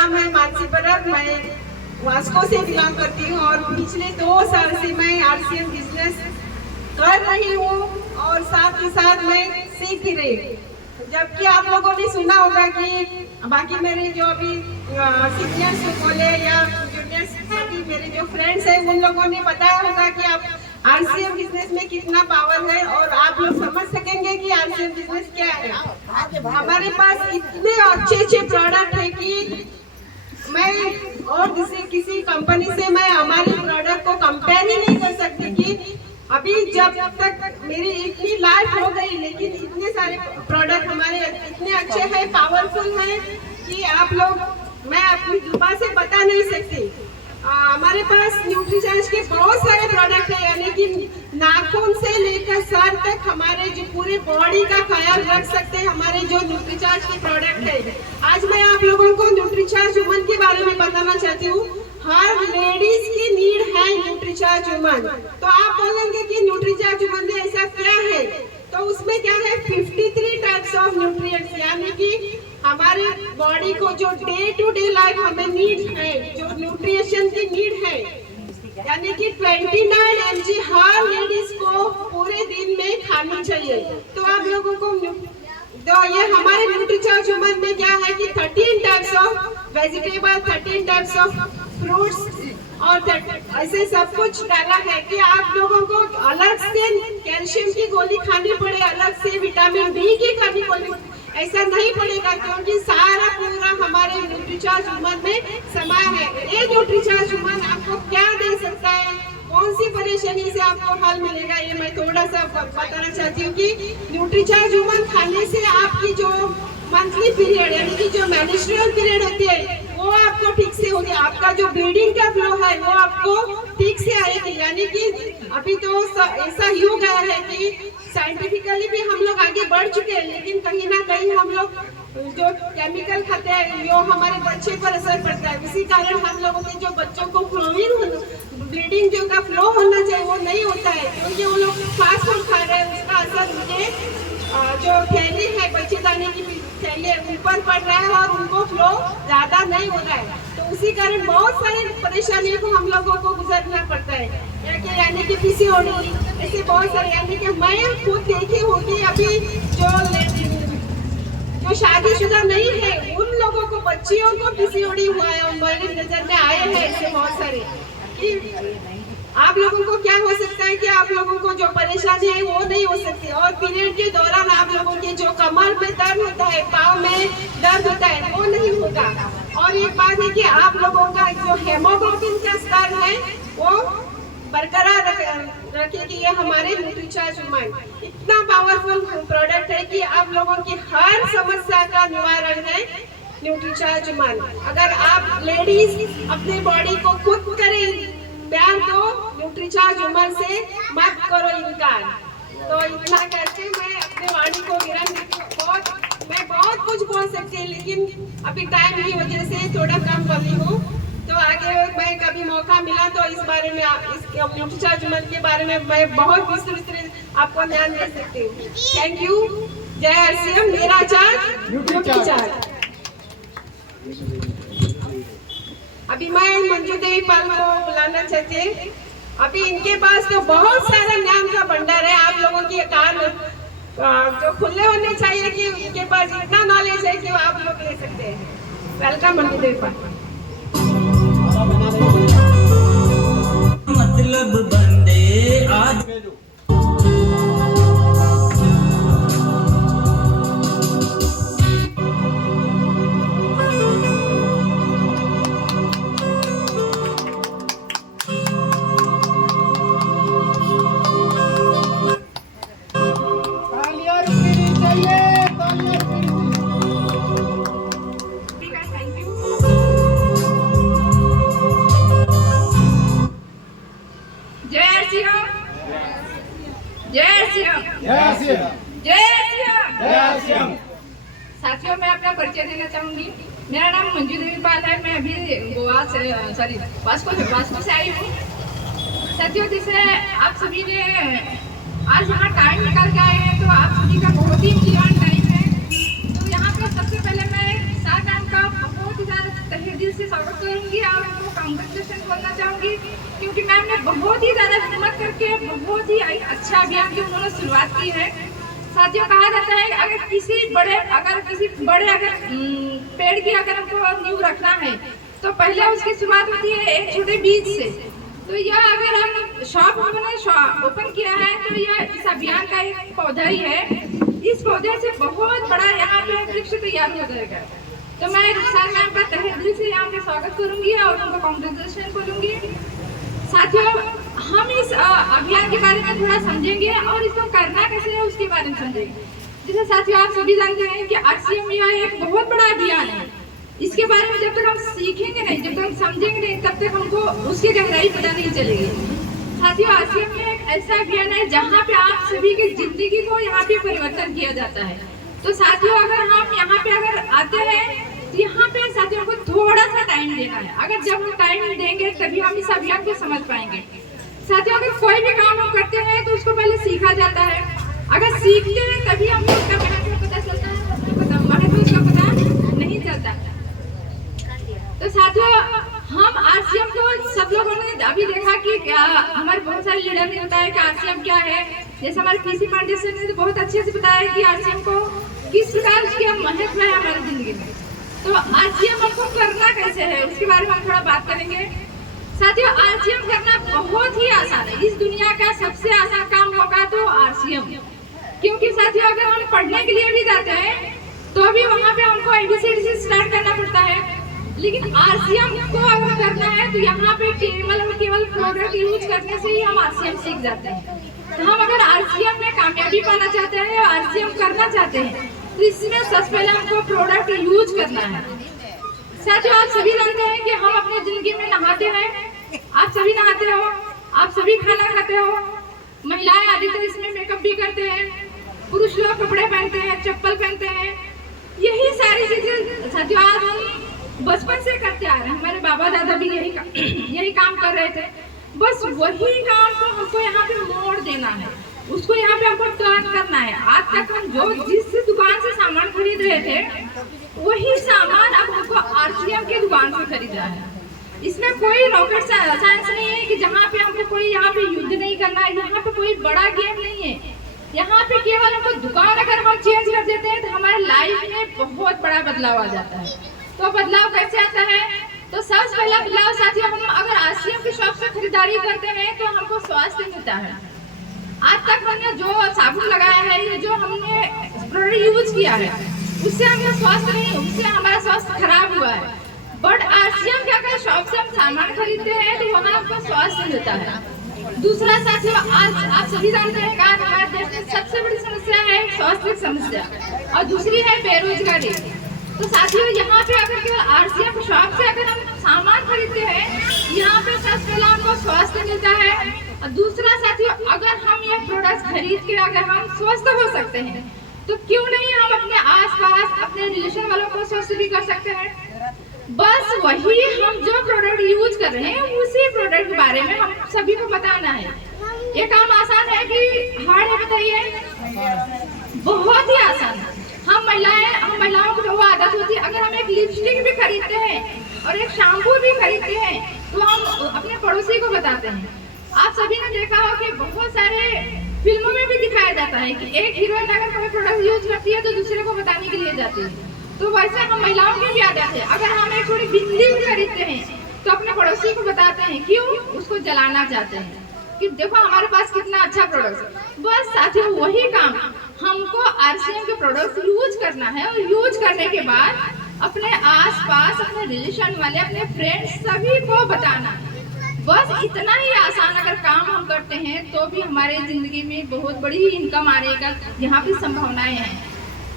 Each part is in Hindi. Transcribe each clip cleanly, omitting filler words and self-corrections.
नाम है मानसी परब। मैं वास्को से बिलोंग करती हूँ और पिछले 2 साल से मैं RCM बिजनेस कर रही हूँ और साथ ही साथ मैं सीख भी रही हूँ। जबकि आप लोगों ने सुना होगा कि बाकी मेरे जो अभी सीनियर्स बोले या जूनियर्स सभी मेरे जो फ्रेंड्स हैं उन लोगों ने बताया होगा कि आप RCM बिजनेस में कितना पावर है और आप लोग समझ सकेंगे कि RCM बिजनेस क्या है। हमारे पास इतने अच्छे प्रोडक्ट है कि मैं और किसी कंपनी से मैं हमारे प्रोडक्ट को कंपेयर ही नहीं कर सकती कि अभी जब तक मेरी इतनी लाइफ हो गई लेकिन इतने सारे प्रोडक्ट हमारे इतने अच्छे हैं, पावरफुल हैं कि आप लोग मैं अपनी जुबान से बता नहीं सकती। हमारे पास न्यूट्रीचार्ज के बहुत सारे प्रोडक्ट है, यानी कि नाखून से लेकर सर तक हमारे जो पूरे बॉडी का ख्याल रख सकते हैं हमारे जो न्यूट्रीचार्ज के प्रोडक्ट है। आज मैं आप लोगों को न्यूट्रीचार्ज वुमन के बारे में बताना चाहती हूँ। हर लेडीज की नीड है न्यूट्रीचार्ज वुमन। तो आप बोलेंगे कि न्यूट्रीचार्ज वुमन में ऐसा क्या है, तो उसमें क्या है 53 टाइप्स ऑफ न्यूट्रिएंट्स, यानी कि हमारे बॉडी को जो डे टू डे लाइफ हमें नीड है, जो न्यूट्रिशन की नीड है, यानी कि 29 mg हर लेडीज को पूरे दिन में खानी चाहिए। तो आप लोगों को तो ये हमारे न्यूट्रीचार्ज वुमन में क्या है कि 13 types of vegetable, 13 types of fruits और ऐसे सब कुछ डाला है कि आप लोगों को अलग से कैल्शियम की गोली खानी पड़े, अलग से विटामिन D की खानी पड़े, ऐसा नहीं पड़ेगा क्योंकि सारा पूरा हमारे न्यूट्रीचार्ज वुमन में समाया है। ये न्यूट्रीचार्ज वुमन आपको क्या दे सकता है, कौन सी परेशानी से आपको हल मिलेगा, ये मैं थोड़ा सा बताना चाहती हूँ कि न्यूट्रीचार्ज वुमन खाने से आपकी जो मंथली पीरियड यानी कि जो मेंस्ट्रुअल पीरियड होती है वो आपको ठीक से होगी, आपका जो ब्लीडिंग का फ्लो है वो आपको ठीक से आएगी। यानी कि अभी तो ऐसा हो गया है कि साइंटिफिकली भी हम लोग आगे बढ़ चुके हैं, लेकिन कहीं ना कहीं हम लोग जो केमिकल खाते हैं वो हमारे बच्चे पर असर पड़ता है। इसी कारण हम लोगों के जो बच्चों को ब्लीडिंग जो का फ्लो होना चाहिए वो नहीं होता है, क्योंकि वो लोग फास्ट फूड खा रहे हैं, उसका असर उनके जो थैली है बच्चेदानी की थैली ऊपर पड़ रहा है और उनको फ्लो ज्यादा नहीं हो रहा है। तो उसी कारण बहुत सारी परेशानियों को हम लोगों को गुजरना पड़ता है, यानी कि PCOD ऐसे बहुत सारे, यानी कि मैं खुद देखी हूँ कि अभी जो शादीशुदा नहीं है उन लोगों को, बच्चियों को PCOD हुआ है और मेरी नजर में आए हैं ऐसे बहुत सारे। कि आप लोगों को क्या हो सकता है कि आप लोगों को जो परेशानी है वो नहीं हो सकती, और पीरियड के दौरान आप लोगों के जो कमर में दर्द होता है, पाँव में दर्द होता है वो नहीं होगा। और एक बात है कि आप लोगों का जो हेमोग्लोबिन का स्तर है वो बरकरार रखेगी। ये हमारे न्यूट्रीचार्ज वुमन इतना पावरफुल प्रोडक्ट है कि आप लोगों की हर समस्या का निवारण है न्यूट्रीचार्ज वुमन। अगर आप लेडीज अपने बॉडी को खुद करें प्यार, तो न्यूट्रीचार्ज वुमन से मत करो इनकार। तो इतना कहते मैं अपने वाणी को विराम देती हूँ। मैं बहुत कुछ बोल सकती हूँ लेकिन अभी टाइम की वजह से थोड़ा कम बोली हूँ। तो आगे मैं कभी मौका मिला तो इस बारे में इस न्यूट्रीचार्ज वुमन के बारे में मैं बहुत विस्तृत आपको ध्यान दे सकती हूँ। Thank you. जय RCM, मेरा चार्ज न्यूट्रीचार्ज। अभी मैं मंजू देवी पाल को बुलाना चाहती हूँ। अभी इनके पास तो बहुत सारा ज्ञान का भंडार है, आप लोगों के कान जो खुले होने चाहिए कि इनके पास इतना नॉलेज है कि आप लोग ले सकते हैं। वेलकम मंजू देवी पाल। मतलब बंदे आज साथियों, मैं अपना परिचय देना चाहूंगी। मेरा नाम मंजू देवी पाल है। मैं अभी गोवा से वास्को से आई हूँ। साथियों, जैसे आप सभी ने आज यहाँ टाइम निकाल के आए हैं तो आप सभी का बहुत ही मूल्यवान टाइम है। तो यहाँ पे सबसे पहले मैं सार काम का बहुत ही ज़्यादा स्वागत करूंगी और उनको कांग्रेचुलेशन बोलना चाहूंगी, क्योंकि मैम ने बहुत ही ज़्यादा हिम्मत करके बहुत ही अच्छा अभियान की उन्होंने शुरुआत की है। साथियों, कहा जाता है अगर किसी बड़े पेड़ की अगर हमको नींव रखना है तो पहले उसकी शुरुआत होती है एक छोटे बीज से। तो यह अगर हम शॉप हमने ओपन किया है तो यह इस अभियान का एक पौधा ही है। इस पौधे से बहुत बड़ा यहाँ पे वृक्ष तैयार हो जाएगा। तो मैं रुखसार मैम का तहे दिल से यहाँ पे स्वागत करूंगी और उनको कांग्रेचुलेशन बोलूंगी। साथियों, हम इस अभियान के बारे में थोड़ा समझेंगे और इसको करना कैसे है उसके बारे में समझेंगे। जैसे साथियों, आप सभी जानते हैं कि आरसीएम यह एक बहुत बड़ा अभियान है। इसके बारे में जब तक हम सीखेंगे नहीं, जब तक हम समझेंगे नहीं, तब तक हमको उसकी गहराई पता नहीं चलेगी। साथियों, आरसीएम में एक ऐसा अभियान है जहाँ पे आप सभी की जिंदगी को यहाँ पे परिवर्तन किया जाता है। तो साथियों, अगर हम यहाँ पे अगर आते हैं तो यहाँ पे साथियों को थोड़ा सा टाइम देना है। अगर जब हम टाइम देंगे तभी हम इस अभियान को समझ पाएंगे। साथियों, अगर कोई भी काम हम करते हैं तो उसको पहले सीखा जाता है। अगर सीखते हैं तभी हमको उसका महत्व पता चलता है, महत्व उसका पता नहीं चलता। तो साथियों, हम आरसीएम को सब लोगों ने अभी देखा कि क्या हमारे बहुत सारे लीडर ने बताया कि आरसीएम क्या है। जैसे हमारे पीसी पांडे सर ने बहुत अच्छे से बताया कि आरसीएम को किस प्रकार उसका महत्व है हमारी जिंदगी में। तो आरसीएम हमको करना कैसे है उसके बारे में हम थोड़ा बात करेंगे। साथियों, आरसीएम करना बहुत ही आसान है। इस दुनिया का सबसे आसान काम होगा तो आरसीएम, क्योंकि साथियों अगर हम पढ़ने के लिए भी जाते हैं तो भी वहाँ पे हमको एबीसीडी से स्टार्ट करना पड़ता है। लेकिन आरसीएम को अगर करना है तो यहाँ पे केवल प्रोडक्ट यूज करने से ही हम आरसीएम सीख जाते हैं। तो हम अगर आरसीएम में कामयाबी पाना चाहते हैं या आरसीएम करना चाहते हैं तो इसमें सबसे पहले हमको प्रोडक्ट यूज करना है। साथियों, आप सभी जानते हैं कि हम अपनी जिंदगी में नहाते हैं, आप सभी नहाते हो, आप सभी खाना खाते हो, महिलाएं अधिकतर इसमें मेकअप भी करते हैं, पुरुष लोग कपड़े पहनते हैं, चप्पल पहनते हैं, यही सारी चीजें साथियों आज हम बचपन से करते आ रहे हैं। हमारे बाबा दादा भी यही काम कर रहे थे। बस वही काम को हमको यहाँ पे मोड़ देना है, उसको यहाँ पे हमको टर्न करना है। आज तक हम जो जिस दुकान से सामान खरीद रहे थे वही सामान अब हमको आरसीएम की दुकान से खरीदना है। इसमें कोई रॉकेट साइंस नहीं है कि जहाँ पे हमको कोई यहाँ पे युद्ध नहीं करना है। यहाँ पे कोई बड़ा गेम नहीं है। यहाँ पे केवल हमको दुकान अगर हम चेंज कर देते हैं तो हमारे लाइफ में बहुत बड़ा बदलाव आ जाता है। तो बदलाव कैसे आता है? तो सबसे पहला बदलाव साथियों, हम अगर आरसीएम की शॉप से खरीदारी करते हैं तो हमको स्वास्थ्य मिलता है। आज तक हमने जो साबुन लगाया है, ये जो हमने प्रोडक्ट यूज किया है, उससे हमारा स्वास्थ्य नहीं, उससे हमारा स्वास्थ्य खराब हुआ है। बट आरसीएम क्या कर शॉप से हम सामान खरीदते हैं तो वहाँ हमको स्वास्थ्य मिलता है। दूसरा साथियों, आज आप सभी जानते हैं कि हमारे देश में सबसे बड़ी समस्या है स्वास्थ्य समस्या और दूसरी है बेरोजगारी। तो साथियों, यहाँ पे अगर केवल आरसीएम शॉप से अगर हम सामान खरीदते हैं, यहाँ पे सबसे पहले हमको स्वास्थ्य मिलता है। और दूसरा साथियों, अगर हम ये प्रोडक्ट खरीद के अगर हम स्वस्थ हो सकते हैं तो क्यों नहीं हम अपने आसपास अपने रिलेशन वालों को स्वस्थ भी कर सकते हैं। बस वही हम जो प्रोडक्ट यूज कर रहे हैं उसी प्रोडक्ट के बारे में हम सभी को बताना है। ये काम आसान है कि हार्ड है बताइए? बहुत ही आसान है। हम महिलाओं को तो वो आदत होती है, अगर हम एक लिपस्टिक भी खरीदते हैं और एक शैम्पू भी खरीदते हैं तो हम अपने पड़ोसी को बताते हैं। आप सभी ने देखा हो कि बहुत सारे फिल्मों में भी दिखाया जाता है कि एक हीरोइन अगर कोई प्रोडक्ट यूज करती है तो दूसरे को बताने के लिए जाती है। तो वैसे हम महिलाओं की भी आदत है, अगर हम एक थोड़ी बिंदी भी खरीदते हैं तो अपने पड़ोसी को बताते हैं। क्यों? उसको जलाना चाहते हैं कि देखो हमारे पास कितना अच्छा प्रोडक्ट है। बस साथियों, वही काम हमको आरसीएम के प्रोडक्ट यूज करना है और यूज करने के बाद अपने आसपास अपने रिलेशन वाले अपने फ्रेंड्स सभी को बताना। बस इतना ही आसान अगर काम हम करते हैं तो भी हमारे जिंदगी में बहुत बड़ी इनकम आने का यहाँ पे संभावनाएं हैं।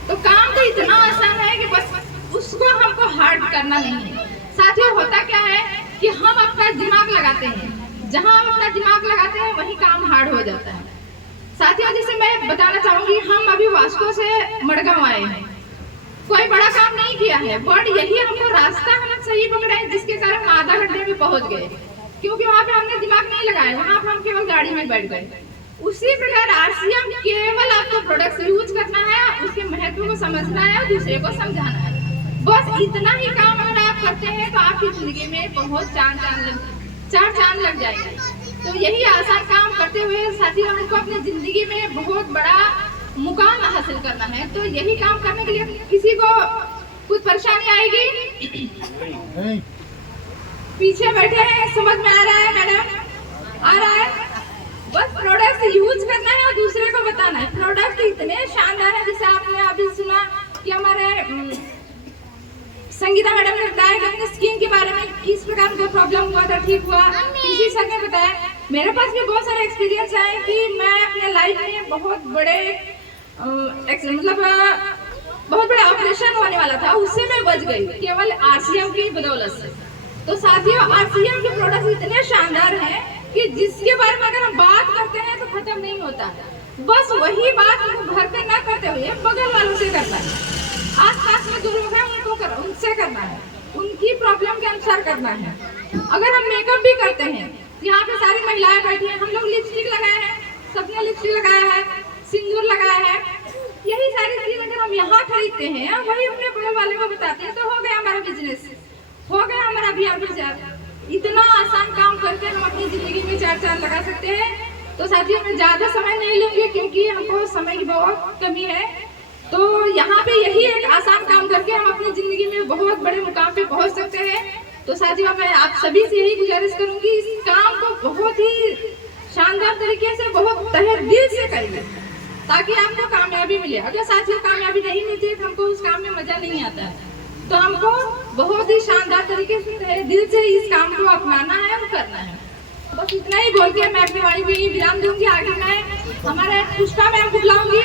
तो काम तो इतना आसान है कि बस उसको हमको हार्ड करना नहीं है। साथियों, होता क्या है कि हम अपना दिमाग लगाते हैं, जहाँ हम अपना दिमाग लगाते हैं वही काम हार्ड हो जाता है। साथियों, जैसे मैं बताना चाहूंगी, हम अभी वास्को से मडगांव आए हैं, कोई बड़ा काम नहीं किया है, बट यही हमको रास्ता हम सही पकड़े हैं जिसके कारण हम आधा घंटे में पहुंच गए, क्योंकि वहाँ पे हमने दिमाग नहीं लगाया, वहाँ पे हम केवल गाड़ी में बैठ गए। उसी प्रकार आरसीएम केवल आपको प्रोडक्ट यूज करना है, उसके महत्व को समझना है और दूसरे को समझाना है। बस इतना ही काम अगर आप करते हैं तो आपकी जिंदगी में बहुत चार चांद लग जाएंगे। तो यही आसान काम करते हुए साथियों हमको अपनी जिंदगी में बहुत बड़ा मुकाम हासिल करना है। तो यही काम करने के लिए किसी को कुछ परेशानी आएगी? पीछे बैठे हैं, समझ में आ रहा है मैडम? आ रहा है? बस प्रोडक्ट यूज करना है और दूसरे को बताना है। प्रोडक्ट इतने शानदार है, जैसे आपने अभी सुना कि हमारे संगीता मैडम ने बताया कि अपने स्किन के बारे में किस प्रकार का प्रॉब्लम हुआ था, ठीक हुआ। किसी सर ने बताया, मेरे पास भी बहुत सारे एक्सपीरियंस है कि मैं अपने लाइफ में बहुत बड़े बहुत बड़ा ऑपरेशन होने वाला था, उससे मैं बच गई केवल आरसीएम की बदौलत से। तो साथियों आरसीएम के प्रोडक्ट इतने शानदार हैं कि जिसके बारे में अगर हम बात करते हैं तो खत्म नहीं होता। बस वही बात हमको घर पे ना करते हुए बगल वालों से करना है, आस पास में जो लोग हैं उनसे करना है, उनकी प्रॉब्लम के अनुसार करना है। अगर हम मेकअप भी करते हैं, यहाँ पे सारी महिलाएं बैठी हैं, हम लोग लिपस्टिक लगाए हैं, सबने लिपस्टिक लगाया है, सिंदूर लगाया है, यही सारी चीज अगर हम यहाँ खरीदते हैं वही अपने बगल वाले को बताते हैं तो हो गया हमारा बिजनेस, हो गया हमारा बिहार प्रचार। इतना आसान काम करके हम अपनी जिंदगी में चार चांद लगा सकते हैं। तो साथियों मैं ज्यादा समय नहीं लूंगी क्योंकि हमको समय की बहुत कमी है। तो यहाँ पे यही एक आसान काम करके हम अपनी जिंदगी में बहुत बड़े मुकाम पे पहुँच सकते हैं। तो साथियों मैं आप सभी से यही गुजारिश करूंगी, इस काम को बहुत ही शानदार तरीके से, बहुत तहे दिल से करिए ताकि आपको कामयाबी मिले। अगर साथियों कामयाबी नहीं मिलती है तो हमको उस काम में मजा नहीं आता है। तो हमको बहुत ही शानदार तरीके से तहे दिल से इस काम को अपनाना है और करना है। बस इतना ही बोल के मैं अपनी वाणी को विराम दूंगी। आगे मैं हमारे पुष्पा मैम को बुलाऊंगी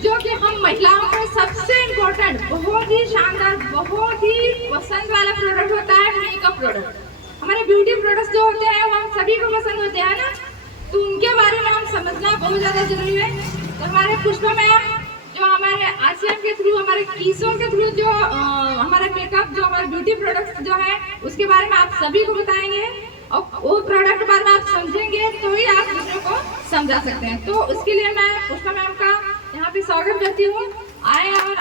जो कि हम महिलाओं को सबसे इम्पोर्टेंट, बहुत ही शानदार, बहुत ही पसंद वाला प्रोडक्ट होता है मेकअप प्रोडक्ट। हमारे ब्यूटी प्रोडक्ट्स जो होते हैं वो हम सभी को पसंद होते हैं ना, तो उनके बारे में हम समझना बहुत ज़्यादा जरूरी है। तो हमारे पुष्पा मैम जो हमारे आरसीएम के थ्रू, हमारे कीसों के थ्रू जो हमारा मेकअप, जो हमारे ब्यूटी प्रोडक्ट्स जो है उसके बारे में आप सभी को बताएंगे और वो प्रोडक्ट बारे में आप समझेंगे तो ही आप दूसरों को समझा सकते हैं। तो उसके लिए मैं पुष्पा मैम का यहाँ पे स्वागत करती हूँ। आए और